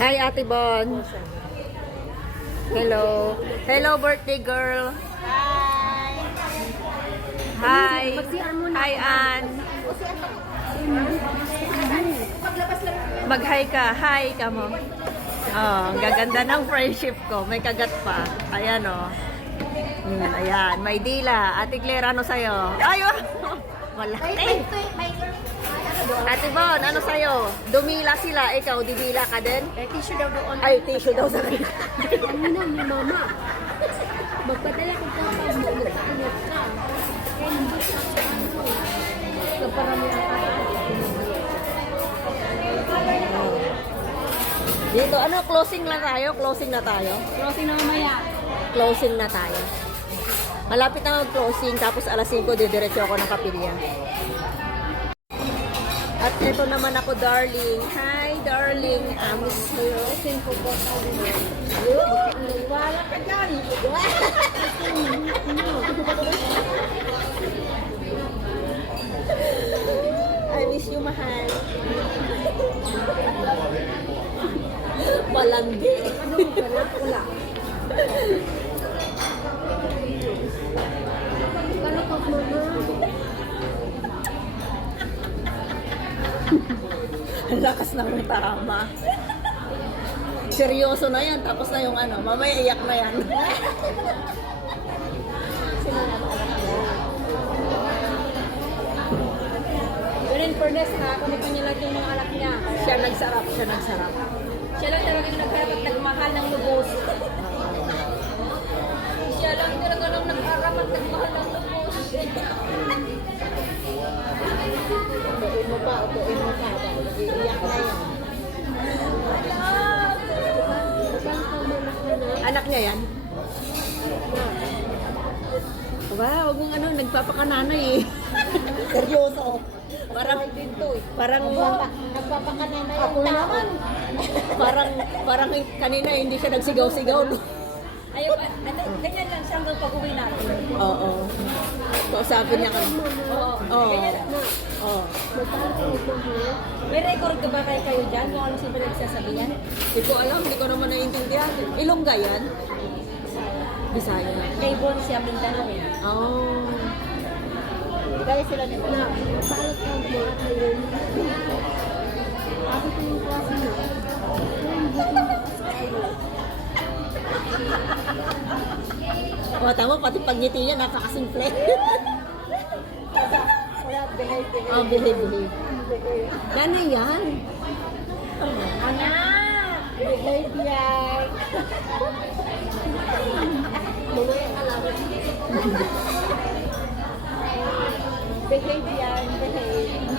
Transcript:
Hi, Ate Bon. Hello. Hello, birthday girl. Hi! Hi. Hi, Ann. Mag-hi ka. Hi ka mo. Oh, ang gaganda ng friendship ko. May kagat pa. Ayan, oh. Ayan, may dila. Ate Claire, ano sa'yo? Ay, malaki. Ate Bon, ano sa'yo? Dumila sila. Ikaw, didila ka din? Tissue daw doon. Ay, tissue daw sa kanila. Ano na, ni mama? Magpadala ko ka pa mo, magkaanot ka. Kaya hindi ka sa ano. Kaparami ang Dito, ano, closing lang tayo? Closing na tayo? Closing na mamaya. Closing na tayo. Malapit na mag-closing, tapos alas 5, didiretso ako ng kapilya. At ito naman ako, darling. Hi, darling. I miss you. Closing ko po tayo. Wala ka dyan. I miss you, mahal. Malandi. Wala. Kano ka mama? Ang lakas ng tama. Seryoso na yan, tapos na yung ano, mamaya iyak na yan. Pero in fairness ha, kung pa niya lang yung mga anak niya. Siya nagsarap, siya nagsarap. Siya lang talaga yung nagkarapat nagmahal ng lubos. Siya lang talaga nung nagkarapat nagmahal ng lubos. Utuin mo pa, utuin mo pa. Iiyak na yan. Anak niya yan? Wow, huwag mong ano, nagpapakananay eh. Seryoso. Parang Nagpapakananay ako naman. Parang kanina hindi siya nagsigaw-sigaw. No? Ayaw, ganyan lang siya hanggang pag-uwi natin. Oo. Kausapin niya kami. Oo. Oo. Ganyan lang. Oo. May record ka ba kayo dyan? Kung ano siyempre nagsasabihan? Hindi ko alam, hindi ko naman naiintindihan. Ilongga yan? Bisaya. Kay Bon siya Mindanao eh. Oh. Kaya sila nito. Na, paano ka mo ngayon? Ako ko yung klase na. O, tama, pati pagngiti niya, napakasimple. Wala, behave. Oh, behave. Gano'n yan? Anak! Behave yan. Mamaya ka lang. Behave yan, behave.